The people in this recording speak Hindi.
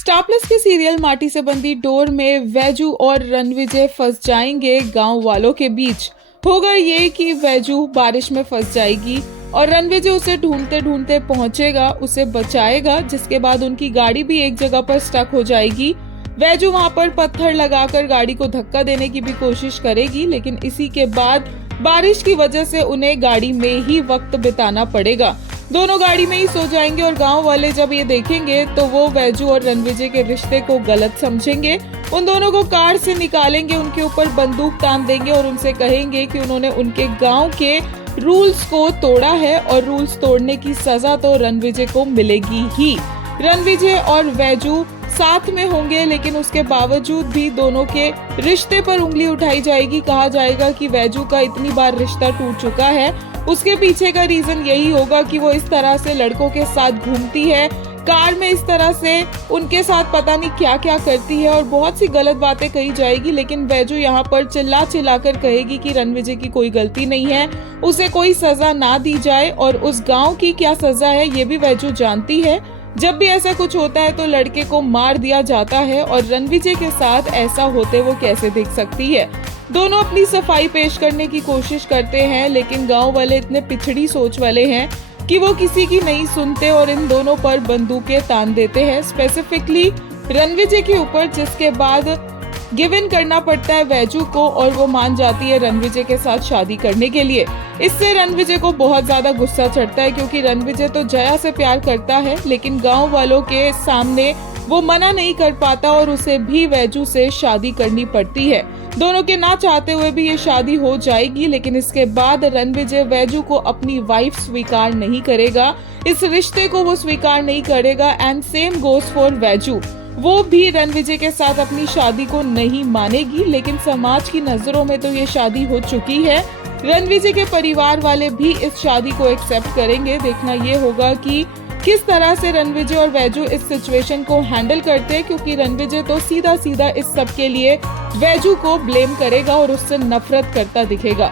स्टार प्लस के सीरियल माटी से बंदी डोर में वैजू और रणविजय फंस जाएंगे गांव वालों के बीच। होगा ये कि वैजू बारिश में फंस जाएगी और रणविजय उसे ढूंढते ढूंढते पहुंचेगा, उसे बचाएगा, जिसके बाद उनकी गाड़ी भी एक जगह पर स्टक हो जाएगी। वैजू वहां पर पत्थर लगाकर गाड़ी को धक्का देने की भी कोशिश करेगी, लेकिन इसी के बाद बारिश की वजह से उन्हें गाड़ी में ही वक्त बिताना पड़ेगा। दोनों गाड़ी में ही सो जाएंगे और गांव वाले जब ये देखेंगे तो वो वैजू और रणविजय के रिश्ते को गलत समझेंगे। उन दोनों को कार से निकालेंगे, उनके ऊपर बंदूक तान देंगे और उनसे कहेंगे कि उन्होंने उनके गांव के रूल्स को तोड़ा है और रूल्स तोड़ने की सजा तो रणविजय को मिलेगी ही। रणविजय और वैजू साथ में होंगे, लेकिन उसके बावजूद भी दोनों के रिश्ते पर उंगली उठाई जाएगी। कहा जाएगा कि वैजू का इतनी बार रिश्ता टूट चुका है, उसके पीछे का रीजन यही होगा कि वो इस तरह से लड़कों के साथ घूमती है, कार में इस तरह से उनके साथ पता नहीं क्या क्या करती है और बहुत सी गलत बातें कही जाएगी। लेकिन वैजू यहाँ पर चिल्ला चिल्ला कर कहेगी कि रणविजय की कोई गलती नहीं है, उसे कोई सजा ना दी जाए और उस गाँव की क्या सजा है ये भी वैजू जानती है। जब भी ऐसा कुछ होता है तो लड़के को मार दिया जाता है और रणविजय के साथ ऐसा होते वो कैसे देख सकती है। दोनों अपनी सफाई पेश करने की कोशिश करते हैं, लेकिन गांव वाले इतने पिछड़ी सोच वाले हैं कि वो किसी की नहीं सुनते और इन दोनों पर बंदूकें तान देते हैं, स्पेसिफिकली रणविजय के ऊपर, जिसके बाद गिव इन करना पड़ता है वैजू को और वो मान जाती है रणविजय के साथ शादी करने के लिए। इससे रणविजय को बहुत ज्यादा गुस्सा चढ़ता है, क्योंकि रणविजय तो जया से प्यार करता है, लेकिन गांव वालों के सामने वो मना नहीं कर पाता और उसे भी वैजू से शादी करनी पड़ती है। दोनों के ना चाहते हुए भी ये शादी हो जाएगी, लेकिन इसके बाद रणविजय वैजू को अपनी वाइफ स्वीकार नहीं करेगा, इस रिश्ते को वो स्वीकार नहीं करेगा। एंड सेम गोज फॉर वैजू, वो भी रणविजय के साथ अपनी शादी को नहीं मानेगी, लेकिन समाज की नजरों में तो ये शादी हो चुकी है। रणविजय के परिवार वाले भी इस शादी को एक्सेप्ट करेंगे। देखना ये होगा कि किस तरह से रणविजय और वैजू इस सिचुएशन को हैंडल करते हैं, क्योंकि रणविजय तो सीधा सीधा इस सब के लिए वैजू को ब्लेम करेगा और उससे नफरत करता दिखेगा।